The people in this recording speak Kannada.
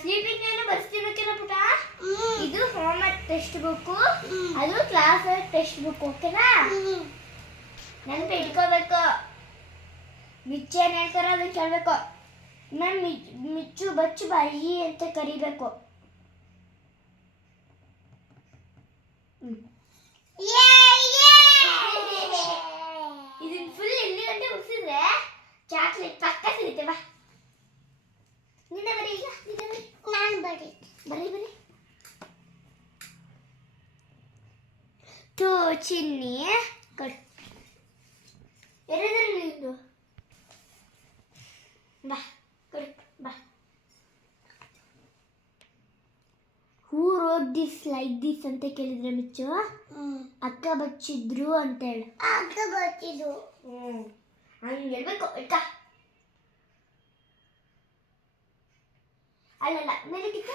ಸ್ಲೀಪಿಂಗ್ ಏನು ಬರ್ಸ್ತಿರ್ಬೇಕೇನ ಪುಟ. ಇದು ಹೋಮ್ ವರ್ಕ್ ಟೆಕ್ಸ್ಟ್ ಬುಕ್, ಅದು ಕ್ಲಾಸ್ ವರ್ಕ್ ಟೆಕ್ಸ್ಟ್ ಬುಕ್. ಓಕೆನಾ? ನೆನಪು ಇಟ್ಕೋಬೇಕು. ಮಿಚ್ಚು ಏನು ಹೇಳ್ತಾರೋ ಅದನ್ನ ಕೇಳಬೇಕು. ನಾನು ಮಿಚ್ಚು ಬಚ್ಚು ಬಾಯಿ ಅಂತ ಕರಿಬೇಕು. ಇದನ್ನ ಫುಲ್ ಇಲ್ಲಿ ಗಂಟೆ ಮುಗಿಸಿದ್ರೆ ಚಾಕ್ಲೇಟ್ ಪಕ್ಕ ಸಿಗುತ್ತೆ. ಬಾ ನಿನ್ನ ಬರೀ, ಈಗ ನಿನ್ನ ಬರೀ, ನಾನು ಬರೀ ಬರೀ ಬರೀ. ತೂ ಚಿನ್ನಿ ಕೊಡು. ಎರಡರಲ್ಲಿ ಇದು ಬಾ ಕೊಡು ಬಾ. Who wrote this like this ಅಂತ ಕೇಳಿದ್ರೆ ಮಿಚ್ಚು ಅಕ್ಕ ಬಚ್ಚಿದ್ರು ಅಂತ ಹೇಳು. ಅಕ್ಕ ಬಚ್ಚಿದ್ರು. ಹಂಗೆ ಹೇಳ್ಬೇಕು. ಇಟ್ಕ ಅಲ್ಲಲ್ಲ ಮೇಲೆ ಕಿತ್ತ